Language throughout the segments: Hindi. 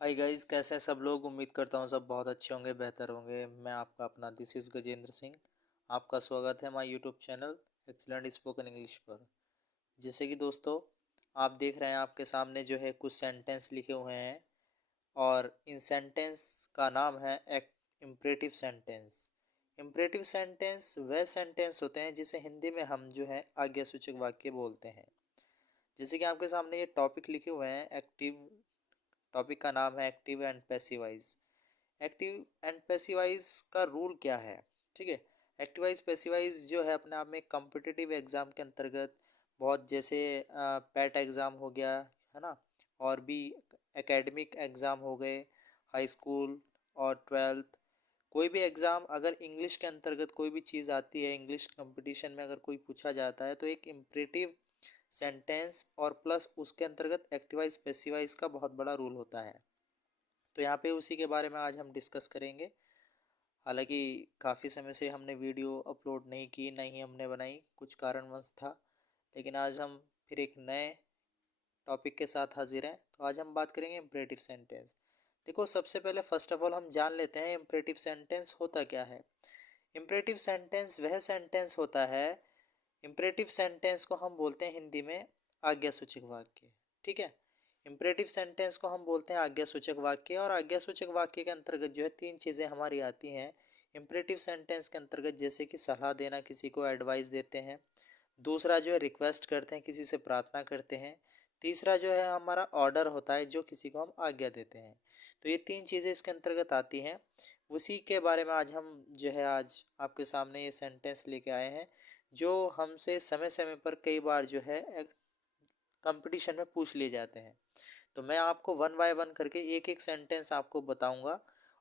हाय गाइस, कैसे हैं सब लोग। उम्मीद करता हूँ सब बहुत अच्छे होंगे, बेहतर होंगे। मैं आपका अपना दिस इज़ गजेंद्र सिंह। आपका स्वागत है हमारे YouTube channel excellent spoken English पर। जैसे कि दोस्तों, आप देख रहे हैं आपके सामने जो है कुछ सेंटेंस लिखे हुए हैं और इन सेंटेंस का नाम है एक इम्परेटिव सेंटेंस। इम्परेटिव सेंटेंस वह सेंटेंस होते हैं जिसे हिंदी में हम जो है आज्ञासूचक वाक्य बोलते हैं। जैसे कि आपके सामने ये टॉपिक लिखे हुए हैं एक्टिव। टॉपिक का नाम है active and passivise. Active and passivise का रूल क्या है? ठीक है। एक्टिवाइज पैसिवाइज जो है अपने आप में कॉम्पिटिटिव एग्ज़ाम के अंतर्गत बहुत, जैसे पैट एग्ज़ाम हो गया, है ना, और भी एकेडमिक एग्ज़ाम हो गए, हाई स्कूल और ट्वेल्थ। कोई भी एग्ज़ाम अगर इंग्लिश के अंतर्गत कोई भी चीज़ आती है, इंग्लिश कंपटीशन में अगर कोई पूछा जाता है तो एक इम्परेटिव सेंटेंस और प्लस उसके अंतर्गत एक्टिवाइज पैसिवाइज का बहुत बड़ा रूल होता है। तो यहाँ पे उसी के बारे में आज हम डिस्कस करेंगे। हालांकि काफ़ी समय से हमने वीडियो अपलोड नहीं की, नहीं हमने बनाई, कुछ कारणवश था। लेकिन आज हम फिर एक नए टॉपिक के साथ हाजिर हैं। तो आज हम बात करेंगे इम्परेटिव सेंटेंस। देखो, सबसे पहले फर्स्ट ऑफ ऑल हम जान लेते हैं इम्परेटिव सेंटेंस होता क्या है। इम्परेटिव सेंटेंस वह सेंटेंस होता है, इम्परेटिव सेंटेंस को हम बोलते हैं हिंदी में आज्ञासूचक वाक्य। ठीक है। इम्परेटिव सेंटेंस को हम बोलते हैं आज्ञासूचक वाक्य, और आज्ञासूचक वाक्य के अंतर्गत जो है तीन चीज़ें हमारी आती हैं इम्परेटिव सेंटेंस के अंतर्गत। जैसे कि सलाह देना, किसी को एडवाइस देते हैं। दूसरा जो है रिक्वेस्ट करते हैं, किसी से प्रार्थना करते हैं। तीसरा जो है हमारा ऑर्डर होता है, जो किसी को हम आज्ञा देते हैं। तो ये तीन चीज़ें इसके अंतर्गत आती हैं। उसी के बारे में आज हम जो है आज आपके सामने ये सेंटेंस लेके आए हैं, जो हमसे समय समय पर कई बार जो है कंपटीशन में पूछ लिए जाते हैं। तो मैं आपको वन बाय वन करके एक एक सेंटेंस आपको बताऊंगा,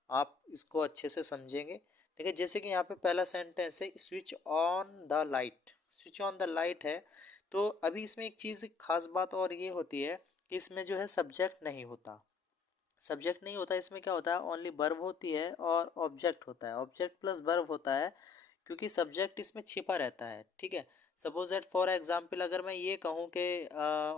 आप इसको अच्छे से समझेंगे। देखिए, जैसे कि यहाँ पे पहला सेंटेंस है switch on the light. Switch on the light है। तो अभी इसमें एक चीज़ खास बात और ये होती है कि इसमें जो है सब्जेक्ट नहीं होता। सब्जेक्ट नहीं होता, इसमें क्या होता है, ओनली वर्ब होती है और ऑब्जेक्ट होता है। ऑब्जेक्ट प्लस वर्ब होता है, क्योंकि सब्जेक्ट इसमें छिपा रहता है। ठीक है। सपोज दैट फॉर एग्जांपल अगर मैं ये कहूँ कि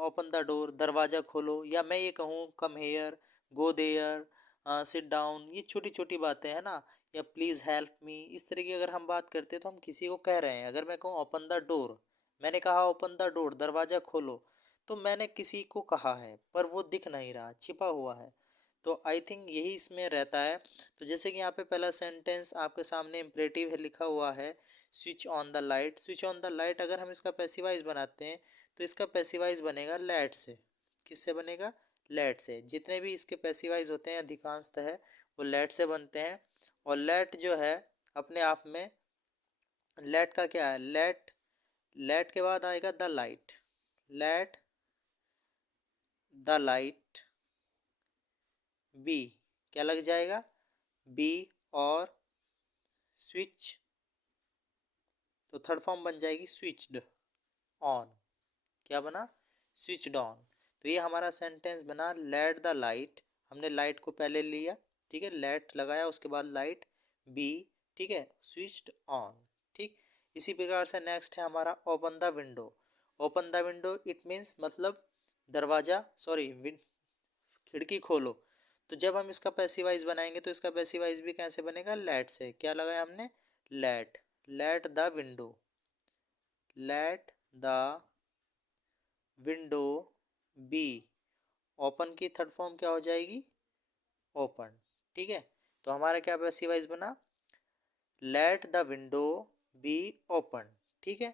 ओपन द डोर, दरवाज़ा खोलो, या मैं ये कहूँ come here, go there, sit down, ये छोटी छोटी बातें हैं ना, या प्लीज़ हेल्प मी, इस तरह की अगर हम बात करते हैं तो हम किसी को कह रहे हैं। अगर मैं कहूँ ओपन द डोर, मैंने कहा ओपन द डोर, दरवाज़ा खोलो, तो मैंने किसी को कहा है पर वो दिख नहीं रहा, छिपा हुआ है। तो आई थिंक यही इसमें रहता है। तो जैसे कि यहाँ पे पहला सेंटेंस आपके सामने इम्परेटिव है, लिखा हुआ है switch on the light. Switch on the light अगर हम इसका पैसिवाइज बनाते हैं तो इसका पैसिवाइज बनेगा लेट से। किससे बनेगा? लेट से। जितने भी इसके पैसिवाइज होते हैं अधिकांशतः है वो लेट से बनते हैं। और लेट जो है अपने आप में, लेट का क्या है, लेट, लेट के बाद आएगा the light. Let the light be, क्या लग जाएगा, बी, और स्विच, तो थर्ड फॉर्म बन जाएगी स्विच्ड ऑन। क्या बना? Switched on. तो ये हमारा सेंटेंस बना लेट द लाइट। हमने लाइट को पहले लिया, ठीक है, लेट लगाया, उसके बाद लाइट बी, ठीक है, स्विच्ड ऑन। ठीक। इसी प्रकार से नेक्स्ट है हमारा open the window. Open the window it means मतलब दरवाज़ा, सॉरी खिड़की खोलो। तो जब हम इसका पैसिवाइज बनाएंगे तो इसका पैसिवाइज भी कैसे बनेगा? लेट से। क्या लगाया हमने? Let. Let the window, let the window be. Open की थर्ड फॉर्म क्या हो जाएगी? ओपन। ठीक है। तो हमारा क्या पैसिवाइज बना? Let the window be open. ठीक है।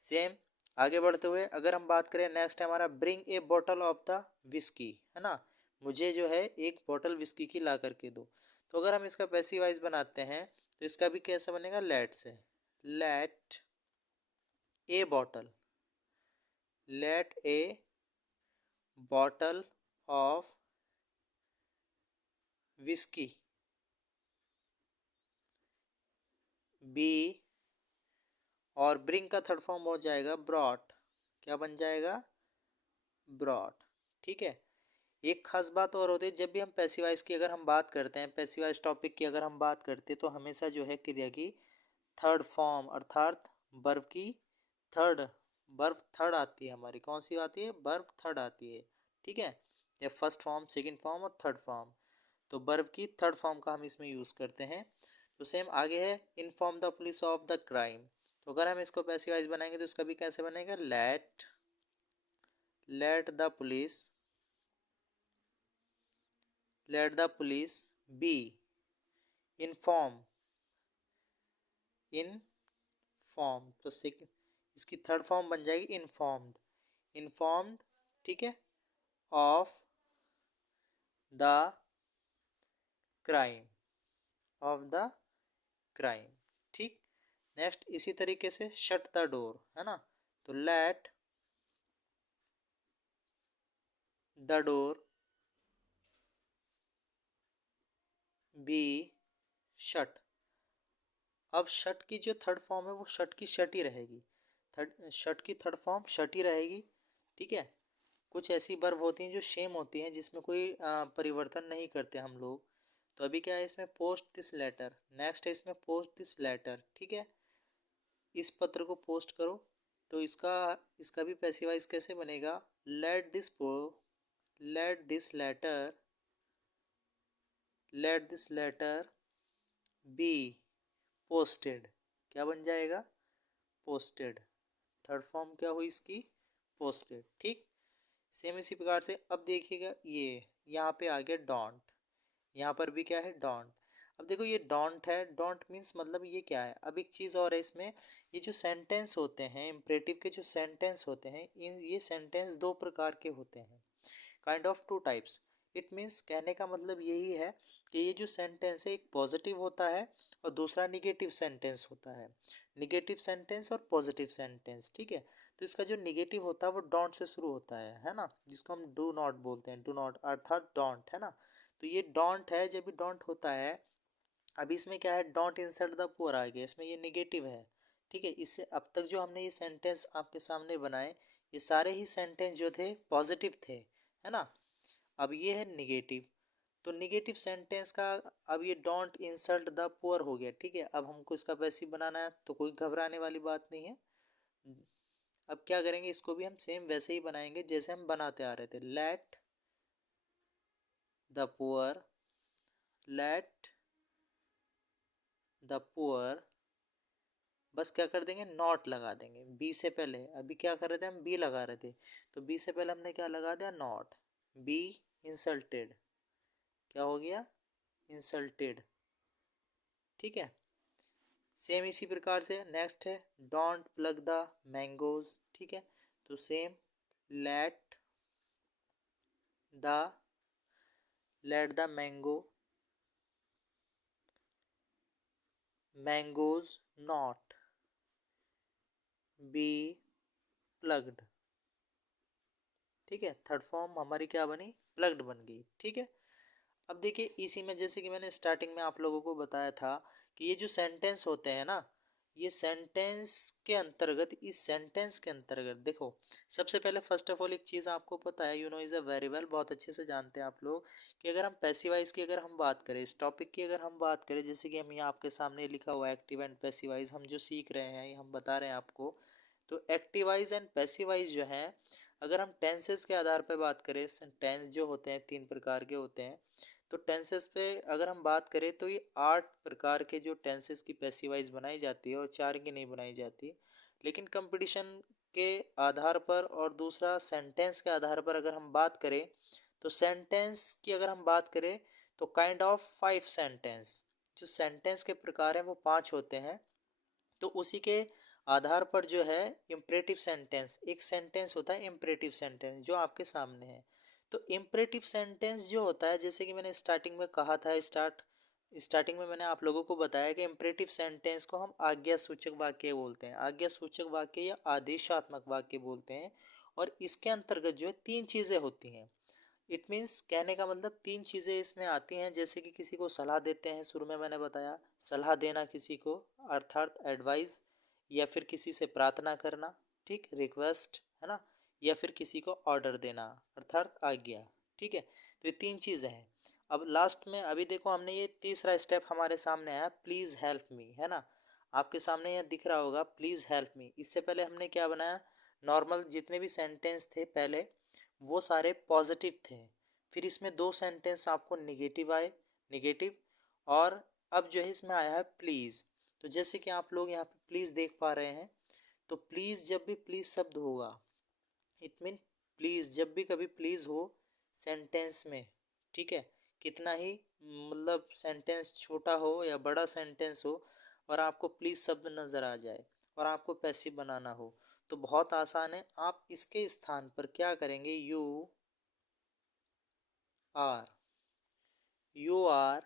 सेम आगे बढ़ते हुए अगर हम बात करें, नेक्स्ट है हमारा bring a bottle of the whisky, है ना, मुझे जो है एक बॉटल विस्की की ला करके दो। तो अगर हम इसका पैसिवाइज बनाते हैं तो इसका भी कैसे बनेगा? लेट से। Let a bottle, let a bottle of whisky be, और ब्रिंग का थर्ड फॉर्म हो जाएगा ब्रॉट। क्या बन जाएगा? ब्रॉट। ठीक है। एक खास बात और होती है, जब भी हम पैसिवाइज की अगर हम बात करते हैं, पैसिवाइज टॉपिक की अगर हम बात करते हैं, तो हमेशा जो है क्रिया की थर्ड फॉर्म अर्थात वर्ब की थर्ड, वर्ब थर्ड आती है हमारी। कौन सी आती है? वर्ब थर्ड आती है। ठीक है। या फर्स्ट फॉर्म, सेकंड फॉर्म और थर्ड फॉर्म। तो वर्ब की थर्ड फॉर्म का हम इसमें यूज़ करते हैं। तो सेम आगे है inform the police of the crime. तो अगर हम इसको पैसिवाइज बनाएंगे तो इसका भी कैसे बनेगा, late the police be inform तो इसकी थर्ड फॉर्म बन जाएगी इन्फॉर्म्ड, ठीक है, ऑफ द क्राइम, ठीक। नेक्स्ट इसी तरीके से शट द डोर, है ना, तो let the door be shut. अब शट की जो थर्ड फॉर्म है वो शट की शट ही रहेगी, शट की थर्ड फॉर्म शट ही रहेगी, ठीक है। कुछ ऐसी वर्ब होती हैं जो सेम होती हैं जिसमें कोई परिवर्तन नहीं करते हम लोग। तो अभी क्या है इसमें, पोस्ट दिस लेटर, नेक्स्ट है इसमें पोस्ट दिस लेटर, ठीक है, इस पत्र को पोस्ट करो। तो इसका भी पैसिवाइज कैसे बनेगा, let this letter be posted. क्या बन जाएगा, पोस्टेड। थर्ड फॉर्म क्या हुई इसकी, पोस्टेड, ठीक। सेम इसी प्रकार से अब देखिएगा ये यहाँ पे आ गया डोंट, यहाँ पर भी क्या है डोंट। अब देखो ये डोंट है, डोंट मीन्स मतलब ये क्या है। अब एक चीज़ और है इसमें, ये जो सेंटेंस होते हैं इम्परेटिव के जो सेंटेंस होते हैं, ये सेंटेंस दो प्रकार के होते हैं, kind of two types. It means कहने का मतलब यही है कि ये जो सेंटेंस है एक पॉजिटिव होता है और दूसरा निगेटिव सेंटेंस होता है, निगेटिव सेंटेंस और पॉजिटिव सेंटेंस, ठीक है। तो इसका जो निगेटिव होता है वो डोंट से शुरू होता है ना, जिसको हम डू नॉट बोलते हैं, डू नॉट अर्थात डोंट, है ना। तो ये डोंट है, जब भी डोंट होता है, अभी इसमें क्या है, डोंट इंसल्ट द पुअर आ गया, इसमें ये निगेटिव है, ठीक है। इससे अब तक जो हमने ये सेंटेंस आपके सामने बनाए, ये सारे ही सेंटेंस जो थे पॉजिटिव थे, है ना। अब ये है निगेटिव, तो निगेटिव सेंटेंस का अब ये डोंट इंसल्ट द पुअर हो गया, ठीक है। अब हमको इसका पैसिव बनाना है तो कोई घबराने वाली बात नहीं है। अब क्या करेंगे, इसको भी हम सेम वैसे ही बनाएंगे जैसे हम बनाते आ रहे थे, the poor late the poor, बस क्या कर देंगे, नॉट लगा देंगे बी से पहले। अभी क्या कर रहे थे हम, बी लगा रहे थे, तो बी से पहले हमने क्या लगा दिया, नॉट। बी इंसल्टेड, क्या हो गया, इंसल्टेड, ठीक है। सेम इसी प्रकार से नेक्स्ट है डोंट प्लग द मैंगोज, ठीक है। तो same let the mangoes not be plucked, ठीक है। थर्ड फॉर्म हमारी क्या बनी, प्लग्ड बन गई, ठीक है। अब देखिए इसी में जैसे कि मैंने स्टार्टिंग में आप लोगों को बताया था कि ये जो सेंटेंस होते हैं ना, ये सेंटेंस के अंतर्गत, इस सेंटेंस के अंतर्गत देखो, सबसे पहले फर्स्ट ऑफ ऑल एक चीज़ आपको पता है, you know is a very well, बहुत अच्छे से जानते हैं आप लोग कि अगर हम पैसिवाइज की अगर हम बात करें, इस टॉपिक की अगर हम बात करें, जैसे कि हम यहाँ आपके सामने लिखा हुआ है एक्टिव एंड पैसिवाइज, हम जो सीख रहे हैं ये हम बता रहे हैं आपको। तो एक्टिवाइज एंड पैसिवाइज जो है, अगर हम टेंसेस के आधार पर बात करें, टेंस जो होते हैं तीन प्रकार के होते हैं। तो टेंसेस पे अगर हम बात करें तो ये 8 प्रकार के जो टेंसेस की पैसिवाइज बनाई जाती है और 4 की नहीं बनाई जाती। लेकिन कंपटीशन के आधार पर और दूसरा सेंटेंस के आधार पर अगर हम बात करें, तो सेंटेंस की अगर हम बात करें तो काइंड ऑफ 5 सेंटेंस, जो सेंटेंस के प्रकार हैं वो 5 होते हैं। तो उसी के आधार पर जो है इम्परेटिव सेंटेंस, एक सेंटेंस होता है इम्परेटिव सेंटेंस जो आपके सामने है। तो इम्परेटिव सेंटेंस जो होता है, जैसे कि मैंने स्टार्टिंग में कहा था, स्टार्टिंग में मैंने आप लोगों को बताया कि इम्परेटिव सेंटेंस को हम आज्ञा सूचक वाक्य बोलते हैं, आज्ञा सूचक वाक्य या आदेशात्मक वाक्य बोलते हैं। और इसके अंतर्गत जो है 3 चीज़ें होती हैं। इट मीन्स कहने का मतलब 3 चीज़ें इसमें आती हैं, जैसे कि किसी को सलाह देते हैं, शुरू में मैंने बताया सलाह देना किसी को, अर्थात एडवाइस, या फिर किसी से प्रार्थना करना, ठीक, रिक्वेस्ट, है ना, या फिर किसी को ऑर्डर देना अर्थात आज्ञा, ठीक है। तो ये 3 चीज़ें हैं। अब लास्ट में अभी देखो हमने ये तीसरा स्टेप हमारे सामने आया, प्लीज़ हेल्प मी, है ना, आपके सामने यह दिख रहा होगा प्लीज़ हेल्प मी। इससे पहले हमने क्या बनाया, नॉर्मल जितने भी सेंटेंस थे पहले वो सारे पॉजिटिव थे, फिर इसमें दो सेंटेंस आपको निगेटिव आए, निगेटिव, और अब जो है इसमें आया है प्लीज़। तो जैसे कि आप लोग यहाँ पे प्लीज़ देख पा रहे हैं, तो प्लीज़ जब भी प्लीज़ शब्द होगा, इट मीन प्लीज़ जब भी कभी प्लीज़ हो सेंटेंस में, ठीक है, कितना ही मतलब सेंटेंस छोटा हो या बड़ा सेंटेंस हो, और आपको प्लीज़ शब्द नज़र आ जाए और आपको पैसिव बनाना हो, तो बहुत आसान है। आप इसके स्थान पर क्या करेंगे, are you are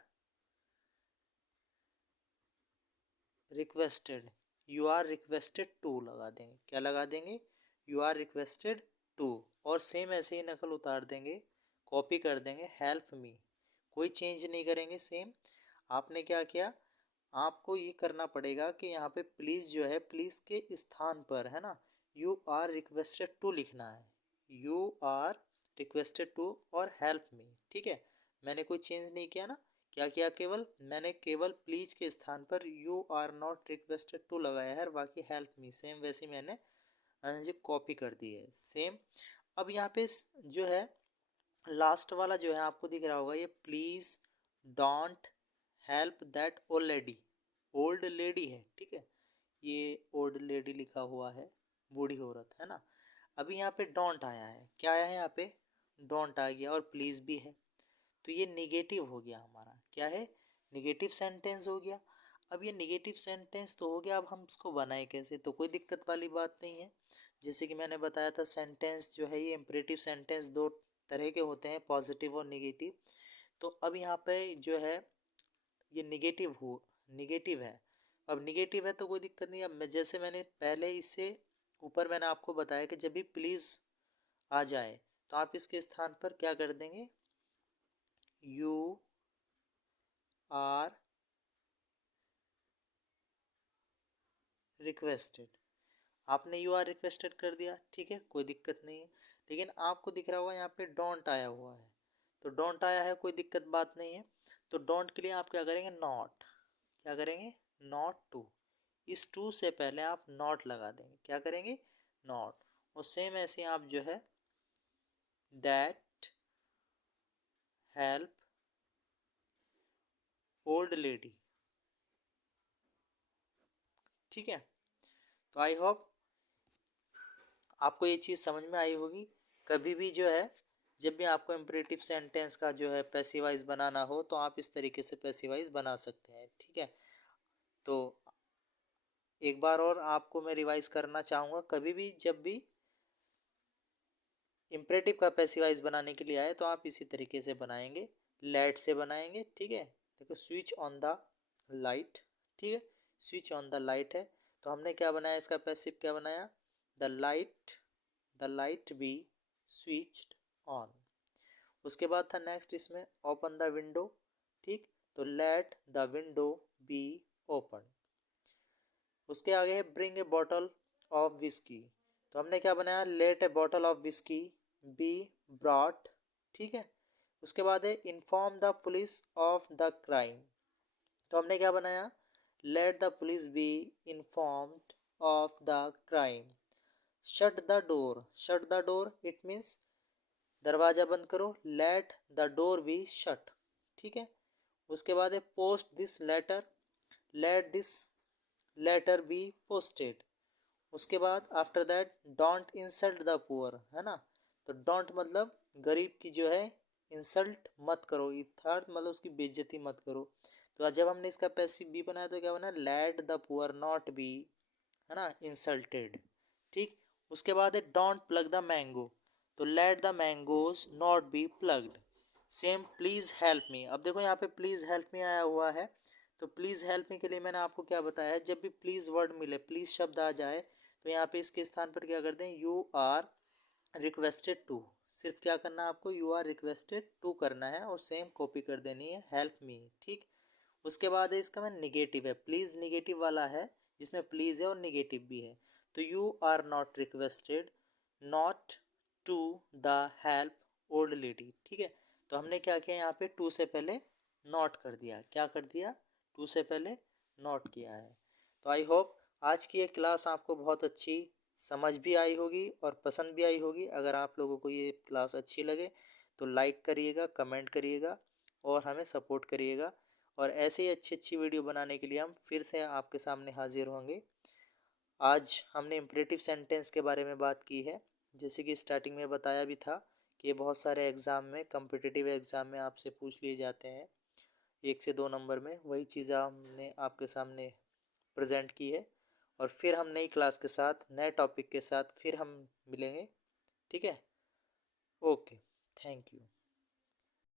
requested, you are requested to लगा देंगे। क्या लगा देंगे, यू आर रिक्वेस्टेड टू, और सेम ऐसे ही नकल उतार देंगे, कॉपी कर देंगे, हेल्प मी, कोई चेंज नहीं करेंगे, सेम। आपने क्या किया, आपको ये करना पड़ेगा कि यहाँ पे प्लीज़ जो है, प्लीज़ के स्थान पर है ना, यू आर रिक्वेस्टेड टू लिखना है, यू आर रिक्वेस्टेड टू और हेल्प मी, ठीक है। मैंने कोई चेंज नहीं किया ना, क्या किया, केवल मैंने केवल प्लीज के स्थान पर you are not requested to लगाया है, और बाकी हेल्प मी सेम वैसी मैंने जी कॉपी कर दी है, सेम। अब यहाँ पे जो है लास्ट वाला जो है आपको दिख रहा होगा, ये please don't help that old lady, old lady है, ठीक है, ये ओल्ड लेडी लिखा हुआ है, बूढ़ी औरत है ना। अभी यहाँ पे डोंट आया है, क्या आया है यहाँ पे, डोंट आ गया, और प्लीज भी है, तो ये निगेटिव हो गया हमारा, क्या है, निगेटिव सेंटेंस हो गया। अब ये निगेटिव सेंटेंस तो हो गया, अब हम इसको बनाए कैसे, तो कोई दिक्कत वाली बात नहीं है। जैसे कि मैंने बताया था, सेंटेंस जो है ये इम्परेटिव सेंटेंस दो तरह के होते हैं, पॉजिटिव और निगेटिव। तो अब यहाँ पे जो है ये निगेटिव है। अब निगेटिव है तो कोई दिक्कत नहीं। अब जैसे मैंने पहले इससे ऊपर मैंने आपको बताया कि जब भी प्लीज़ आ जाए तो आप इसके स्थान पर क्या कर देंगे, यू आर रिक्वेस्टेड, आपने यू आर रिक्वेस्टेड कर दिया, ठीक है, कोई दिक्कत नहीं है। लेकिन आपको दिख रहा होगा यहाँ पे डोंट आया हुआ है, तो डोंट आया है, कोई दिक्कत बात नहीं है। तो डोंट के लिए आप क्या करेंगे, नॉट, क्या करेंगे, नॉट टू, इस टू से पहले आप नॉट लगा देंगे, क्या करेंगे, नॉट। और सेम ऐसे आप जो है दैट हेल्प ओल्ड लेडी, ठीक है। तो आई होप आपको ये चीज़ समझ में आई होगी। कभी भी जो है जब भी आपको इम्परेटिव सेंटेंस का जो है पैसिवाइज बनाना हो तो आप इस तरीके से पैसिवाइज बना सकते हैं, ठीक है। तो एक बार और आपको मैं रिवाइज करना चाहूँगा, कभी भी जब भी इम्परेटिव का पैसिवाइज बनाने के लिए आए तो आप इसी तरीके से बनाएंगे, लेट से बनाएंगे, ठीक है। देखो स्विच ऑन द लाइट, ठीक है, स्विच ऑन द लाइट है, तो हमने क्या बनाया, इसका पैसिव क्या बनाया, the light B switched on. उसके बाद था नेक्स्ट इसमें ओपन द विंडो, ठीक, तो let the window be open. उसके आगे है bring a bottle of whisky, तो हमने क्या बनाया, let a bottle of whisky be brought, ठीक है। उसके बाद है inform the police of the crime, तो हमने क्या बनाया, let the police be informed of the crime. Shut the door it means दरवाज़ा बंद करो, let the door be shut, ठीक है। उसके बाद है post this letter, let this letter be posted. उसके बाद after that don't insult the poor, है ना, तो डोंट मतलब गरीब की जो है इंसल्ट मत करो, थर्ड मतलब उसकी बेइज्जती मत करो। तो जब हमने इसका पैसिव बी बनाया तो क्या बना, let the poor not be, है ना, इंसल्टेड, ठीक। उसके बाद है डोंट प्लग द मैंगो, तो let the mangoes not be plucked. Same please help me, अब देखो यहाँ पे प्लीज़ हेल्प मी आया हुआ है, तो प्लीज़ हेल्प मी के लिए मैंने आपको क्या बताया है, जब भी प्लीज़ वर्ड मिले, प्लीज़ शब्द आ जाए, तो यहाँ पे इसके स्थान पर क्या करते हैं, यू आर रिक्वेस्टेड टू, सिर्फ क्या करना है आपको, यू आर रिक्वेस्टेड टू करना है, और सेम कॉपी कर देनी है हेल्प मी, ठीक। उसके बाद है इसका मैं निगेटिव है, प्लीज़ निगेटिव वाला है जिसमें प्लीज़ है और निगेटिव भी है, तो you are not requested not to the help old lady, ठीक है। तो हमने क्या किया, यहाँ पे टू से पहले नॉट कर दिया, क्या कर दिया, टू से पहले नॉट किया है। तो आई होप आज की ये क्लास आपको बहुत अच्छी समझ भी आई होगी और पसंद भी आई होगी। अगर आप लोगों को ये क्लास अच्छी लगे तो लाइक करिएगा, कमेंट करिएगा और हमें सपोर्ट करिएगा। और ऐसे ही अच्छी अच्छी वीडियो बनाने के लिए हम फिर से आपके सामने हाजिर होंगे। आज हमने इम्परेटिव सेंटेंस के बारे में बात की है। जैसे कि स्टार्टिंग में बताया भी था कि ये बहुत सारे एग्ज़ाम में, कम्पिटिटिव एग्ज़ाम में आपसे पूछ लिए जाते हैं 1 से 2 नंबर में। वही चीज़ हमने आपके सामने प्रेजेंट की है। और फिर हम नई क्लास के साथ, नए टॉपिक के साथ फिर हम मिलेंगे। ठीक है, ओके, थैंक यू।